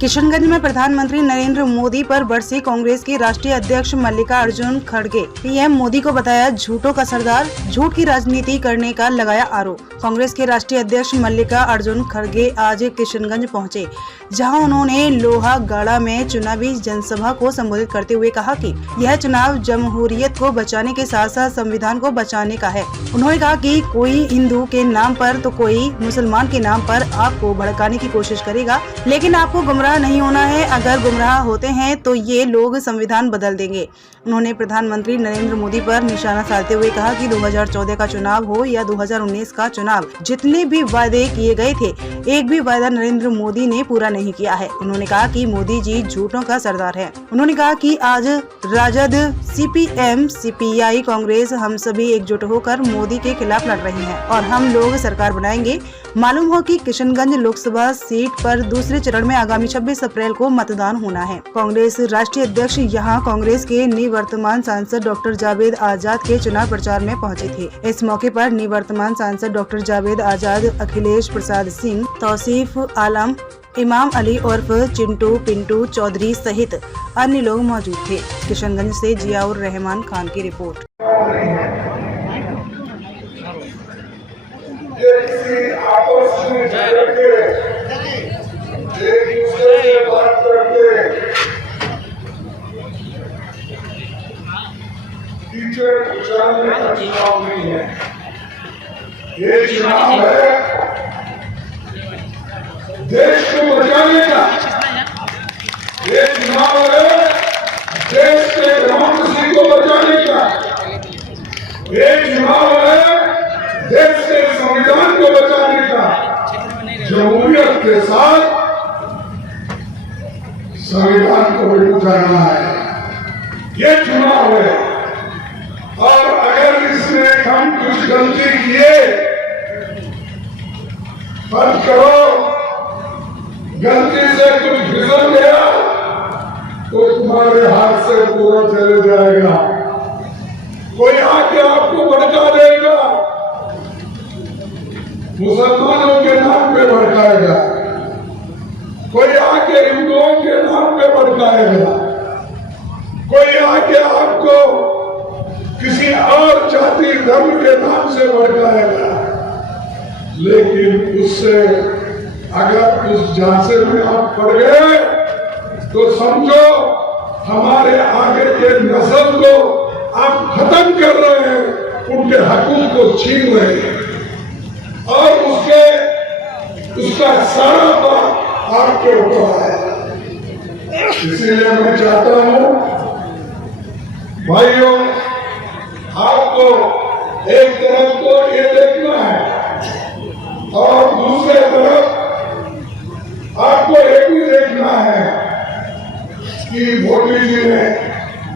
किशनगंज में प्रधानमंत्री नरेंद्र मोदी पर बरसी कांग्रेस की राष्ट्रीय अध्यक्ष मल्लिकार्जुन खड़गे। पीएम मोदी को बताया झूठों का सरदार, झूठ की राजनीति करने का लगाया आरोप। कांग्रेस के राष्ट्रीय अध्यक्ष मल्लिकार्जुन खड़गे आज किशनगंज पहुंचे, जहां उन्होंने लोहागढ़ा में चुनावी जनसभा को संबोधित करते हुए कहा कि यह चुनाव जमहूरियत को बचाने के साथ साथ संविधान को बचाने का है। उन्होंने कहा कि कोई हिंदू के नाम पर तो कोई मुसलमान के नाम पर आपको भड़काने की कोशिश करेगा, लेकिन आपको गुमराह नहीं होना है। अगर गुमराह होते हैं तो ये लोग संविधान बदल देंगे। उन्होंने प्रधानमंत्री नरेंद्र मोदी पर निशाना साधते हुए कहा कि 2014 का चुनाव हो या 2019 का चुनाव, जितने भी वादे किए गए थे, एक भी वादा नरेंद्र मोदी ने पूरा नहीं किया है। उन्होंने कहा कि मोदी जी झूठों का सरदार है। उन्होंने कहा कि आज राजद, सीपीएम, सीपीआई, कांग्रेस, हम सभी एकजुट होकर मोदी के खिलाफ लड़ रहे हैं और हम लोग सरकार बनाएंगे। मालूम हो कि किशनगंज लोकसभा सीट पर दूसरे चरण में आगामी 26 अप्रैल को मतदान होना है। कांग्रेस राष्ट्रीय अध्यक्ष यहां कांग्रेस के निवर्तमान सांसद डॉक्टर जावेद आजाद के चुनाव प्रचार में पहुंचे थे। इस मौके पर निवर्तमान सांसद डॉक्टर जावेद आजाद, अखिलेश प्रसाद सिंह, तौसीफ आलम, इमाम अली उर्फ चिंटू पिंटू चौधरी सहित अन्य लोग मौजूद थे। किशनगंज से जियाउर रहमान खान की रिपोर्ट। आपस में झगड़ के एक दूसरे से बात करके कीचड़ उछालने का चुनाव नहीं है। ये चुनाव है देश को बचाने का। ये चुनाव है देश के डेमोक्रेसी को बचाने का। ये चुनाव है देश के संविधान को बचाने का। जमहूरियत के साथ संविधान को भी बचाना है। ये चुनाव है और अगर इसमें हम कुछ गलती किए, फर्ज करो गलती से कुछ फिसल गया तो तुम्हारे हाथ से पूरा चले जाएगा। कोई आके आपको भड़का देगा, मुसलमानों के नाम पे भड़काएगा, कोई आके हिंदुओं के नाम पे भड़काएगा, कोई आके आपको किसी और जाति धर्म के नाम से भड़काएगा। लेकिन उससे अगर उस झांसे में आप पड़ गए तो समझो हमारे आगे के नस्ल को आप खत्म कर रहे हैं, उनके हकूक को छीन रहे हैं और उसका सारा बात आपके ऊपर है। इसीलिए मैं चाहता हूं भाइयों, आपको एक तरफ तो ये देखना है और दूसरे तरफ आपको ये भी देखना है कि मोदी जी ने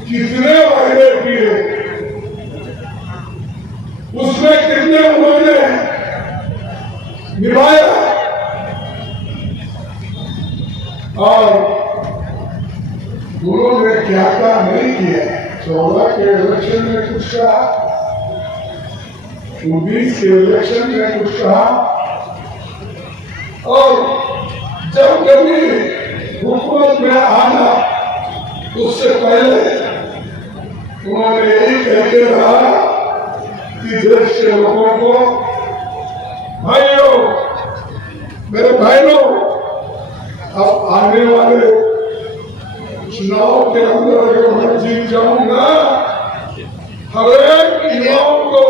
कितने वायदे किए, उसमें कितने उन्होंने निभाया और उन्होंने क्या क्या नहीं किया। 14 के इलेक्शन में कुछ कहा, 19 के इलेक्शन में कुछ कहा और जब कभी हुकूमत में आना उससे पहले उन्होंने यही कहते रहा कि देश के लोगों को, भाइयों, मेरे भाइयों, अब आने वाले चुनाव के अंदर अगर मैं जीत जाऊंगा, हर एक युवाओं को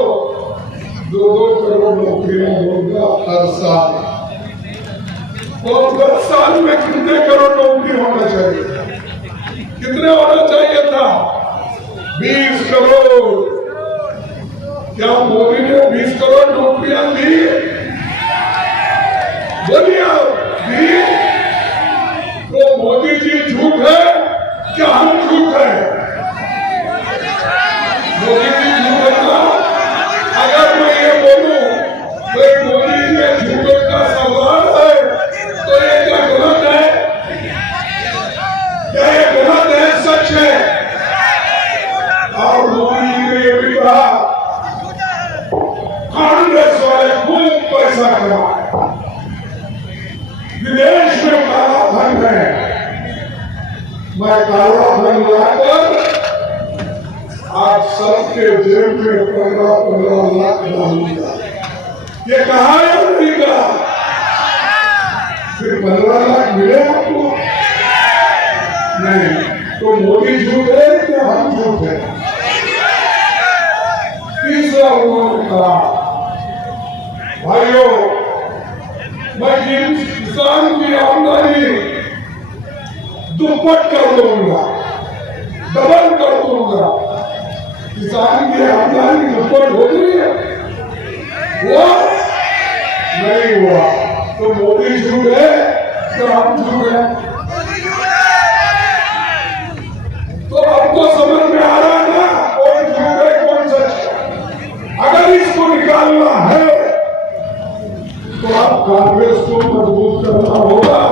2-2 करोड़ नौकरियां दूंगा हर साल। तो 10 साल में कितने करोड़ नौकरी होना चाहिए? कितने होना चाहिए था? 20 करोड़। क्या मोदी ने 20 करोड़ नौकरियां दी? बोलिए, दी? तो मोदी जी झूठ है क्या हम झूठ है? मोदी जी झूठ है ना? अगर मैं ये बोलूं तो मोदी जी झूठों का सवाल है तो ये क्या गलत है? क्या ये गलत है? सच है। और मोदी जी ने ये भी कहा कांग्रेस वाले खूब पैसा कमाए, विदेश में काला धन है। मैं काला धन लाकर आज सबके जेब में 15-15 लाख डालूंगा। ये कहा है नहीं कहा? फिर 15 लाख मिले आपको? नहीं। तो मोदी झूठ है या हम झूठ है? तीसरा उन्होंने कहा, भाइयों मैं किसान की आमदनी दुप्पट कर दूंगा, डबल कर दूंगा। किसान की आमदनी दुप्पट हो गई है, हुआ नहीं हुआ? तो मोदी झूठ है तो हम झूठ है? तो आपको समझ में आ रहा है ना कौन झूठ है कौन सच है? अगर इसको निकालना है तो आप कांग्रेस को मजबूत करना होगा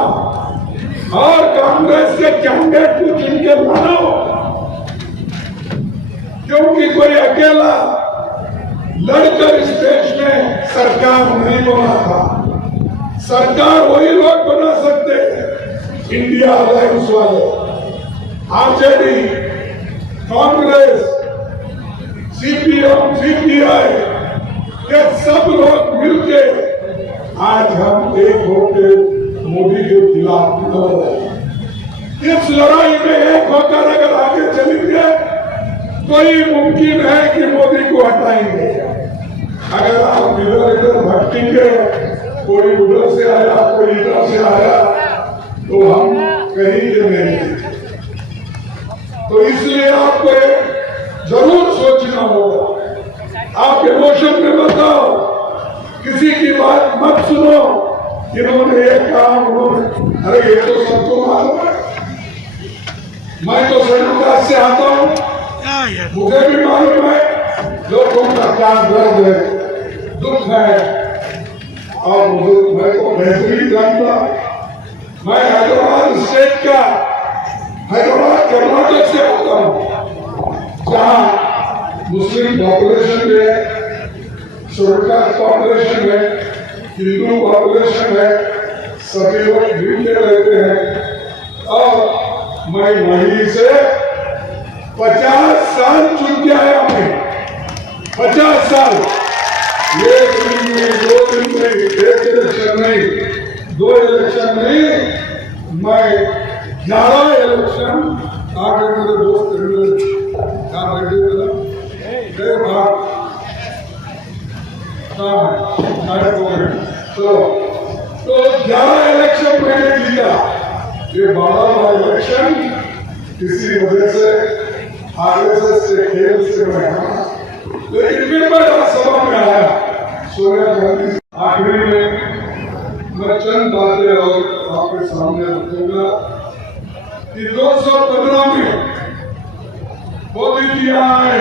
और कांग्रेस के कैंडिडेट को चुन के लाओ, क्योंकि कोई अकेला लड़कर इस देश में सरकार नहीं बना था। सरकार वही लोग बना सकते हैं, इंडिया अलायंस वाले, आरजेडी, कांग्रेस, सीपीएम, सीपीआई, ये सब लोग मिलकर आज हम एक होकर मोदी के खिलाफ लड़ रहे हैं। इस लड़ाई में एक होकर अगर आगे चलेंगे तो ही मुमकिन है कि मोदी को हटाएंगे। अगर आप इधर इधर भटकेंगे, कोई उधर से आया कोई इधर से आया, तो हम कहीं के नहीं। तो इसलिए आपको जरूर सोचना होगा। आप इमोशन में बताओ, किसी की बात मत सुनो। इन्होंने एक काम, उन्होंने, अरे ये तो सबको मालूम है। मैं तो संयुक्त से आता हूँ, मुझे भी मालूम है लोगों का क्या दर्द है, दुख है। और मैं तो बेहतरीन जानता, मैं हैदराबाद स्टेट का, हैदराबाद कर्नाटक से आता हूँ, जहाँ मुस्लिम पॉपुलेशन है, सरकार पॉपुलेशन है, हिंदू पॉपुलेशन है, सभी लोग मिलकर रहते हैं। और मैं वहीं से 50 साल चुन के आया हूँ। 50 साल, एक दिन में, 2 दिन में, एक इलेक्शन नहीं, 2 इलेक्शन नहीं, मैं 11 इलेक्शन आगे मेरे दोस्त क्या बैठे भारत तो 11 इलेक्शन मैंने जीता। ये 12वां इलेक्शन किसी वजह से आरएसएस के खेल से मैं हारा, लेकिन फिर मैं सभा में आया। सोनिया गांधी, आखिरी में मैं चंद बातें और आपके सामने रखूंगा कि 215 में मोदी जी आए,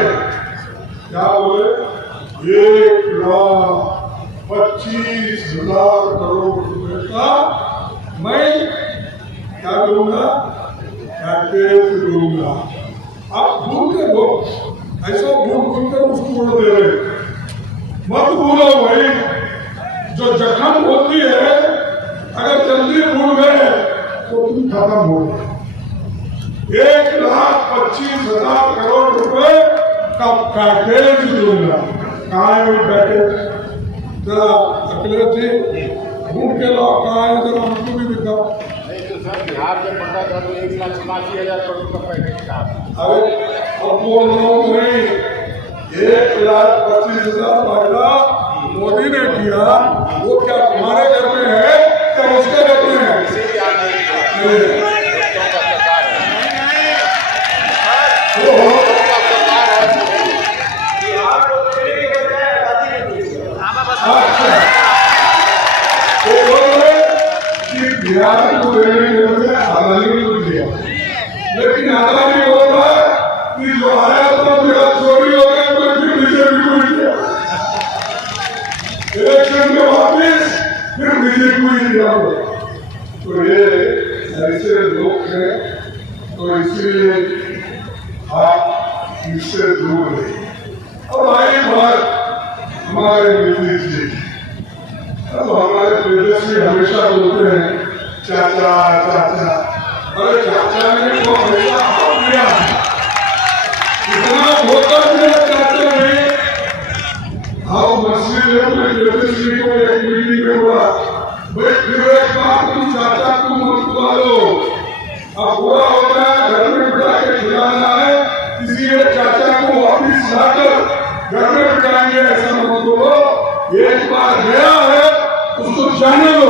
क्या बोले? 1,25,000 करोड़ रुपए का मैं क्या दूंगा, पैकेज दूंगा। आप भूल के लोग ऐसा भूल कर उसको बोल दे रहे, मत भूलो भाई। जो जख्म होती है अगर जल्दी भूल गए तो तुम खत्म हो गए। 1,25,000 करोड़ रुपए का पैकेज दूंगा। कहाँ है वो पैकेज? जरा अखिलेश जी ढूंढ के लाओ, कहाँ है? जरा हमको भी दिखाओ। बिहार में पता था तो 1,87,000 करोड़ का पैकेज था। अरे अब बोल रहा हूँ नहीं, 1,25,000 वाला मोदी ने किया, वो क्या तुम्हारे घर में है क्या उसके घर में है? बिहार को देने के लिए अदानी को दिया, लेकिन अदानी बोल रहा है कि जो आया था मेरा चोरी हो गया, तो फिर बीजेपी को दिया। इलेक्शन में वापिस फिर बीजेपी को ही दिया। तो ये ऐसे लोग हैं, तो इसीलिए आप इससे दूर रहे। और आगे बात हमारे नीतीश जी, अब हमारे तेजस्वी हमेशा बोलते हैं चाचा चाचा। अरे चाचा ने तो एक बार गया है उसको जाने दो,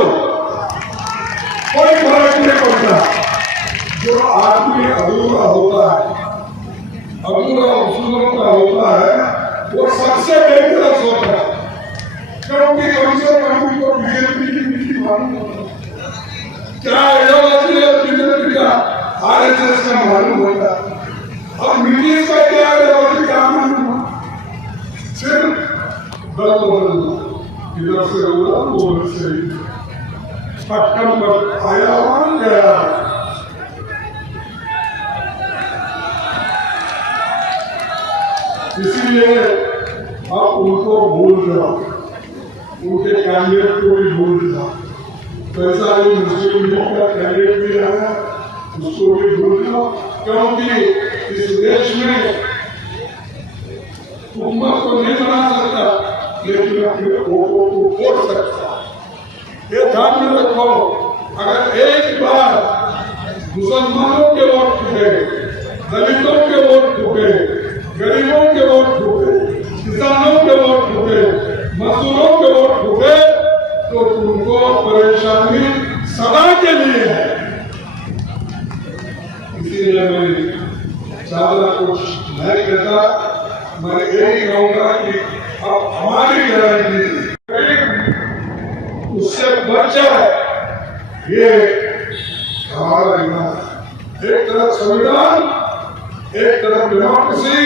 कोई फर्क नहीं पड़ता। जो आदमी अधूरा होता है, अधूरा उसूलों का होता है, वो सबसे डेंजरस होता है, क्योंकि कम से कम उनको बीजेपी की नीति मालूम होता है, क्या आइडियोलॉजी है बीजेपी का, आरएसएस का मालूम होता है। अब नीतीश का क्या आइडियोलॉजी क्या मालूम, सिर्फ दल बदल इधर से उधर उधर से पटकन पर आया वहां गया। इसीलिए आप उनको भूल जाओ, उनके कैंडिडेट को भी भूल जाओ। पैसा भी मुस्लिम लीग का कैंडिडेट भी आया, उसको भी भूल जाओ, क्योंकि इस देश में हुकूमत को नहीं बना सकता, लेकिन अपने वोटों को वोट सकता। ये ध्यान में रखो, अगर एक बार मुसलमानों के वोट टूटे, दलितों के वोट टूटे, गरीबों के वोट टूटे, किसानों के वोट टूटे, मजदूरों के वोट टूटे, तो तुमको परेशानी सदा के लिए है। इसीलिए मैं ज्यादा कुछ नहीं कहता, मैं यही कहूंगा कि अब हमारी गारंटी उससे बचा है, ये हमारा ईमान। एक तरफ संविधान, एक तरफ डेमोक्रेसी,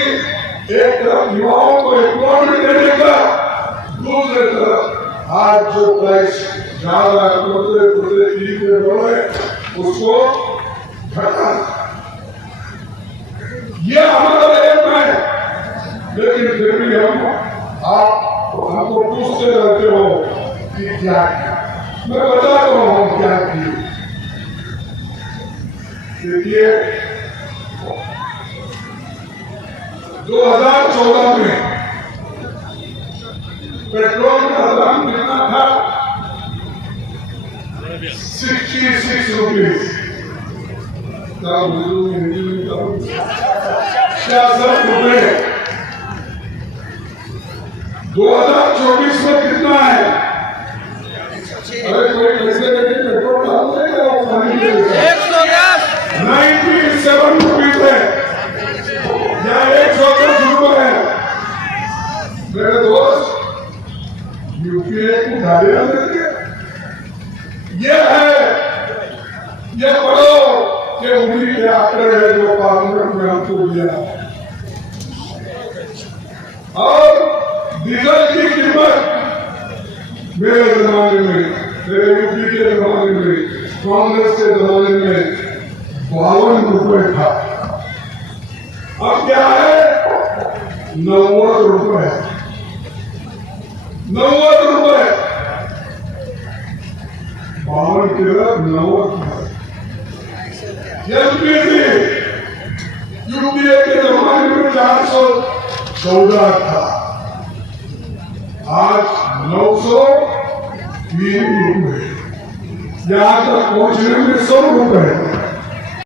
एक तरफ युवाओं को एम्प्लॉयमेंट देने का, दूसरी तरफ आज जो प्राइस ज्यादा कुर्ते बोले उसको घटाना, ये हमारा एम है। लेकिन फिर भी आप हमको पूछते रहते हो कि क्या किया, मैं बताता हूँ क्या किया। देखिए 2014 में पेट्रोल का दाम कितना था, 66 रुपीज, 66 रुपए। 2024 में कितना है? अरे कोई पैसे लेके पेट्रोल डाल देगा, 97 रुपीज है या 110 रुपए है। मेरे दोस्त यूपीए की गाड़ियां लेके ये है, ये पढ़ो कि उन्हीं के आंकड़े हैं जो पार्लियामेंट में हमको दिया। और डीजल की कीमत मेरे जमाने में, मेरे यूपी के जमाने में, कांग्रेस के जमाने में 52 रुपए था, अब क्या है 90 रुपए। 90 रुपए, 52 के 90। यूपीए के जमाने में 414 था, आज 903 रुपए, यहाँ तक पहुंचने में 100 रुपए।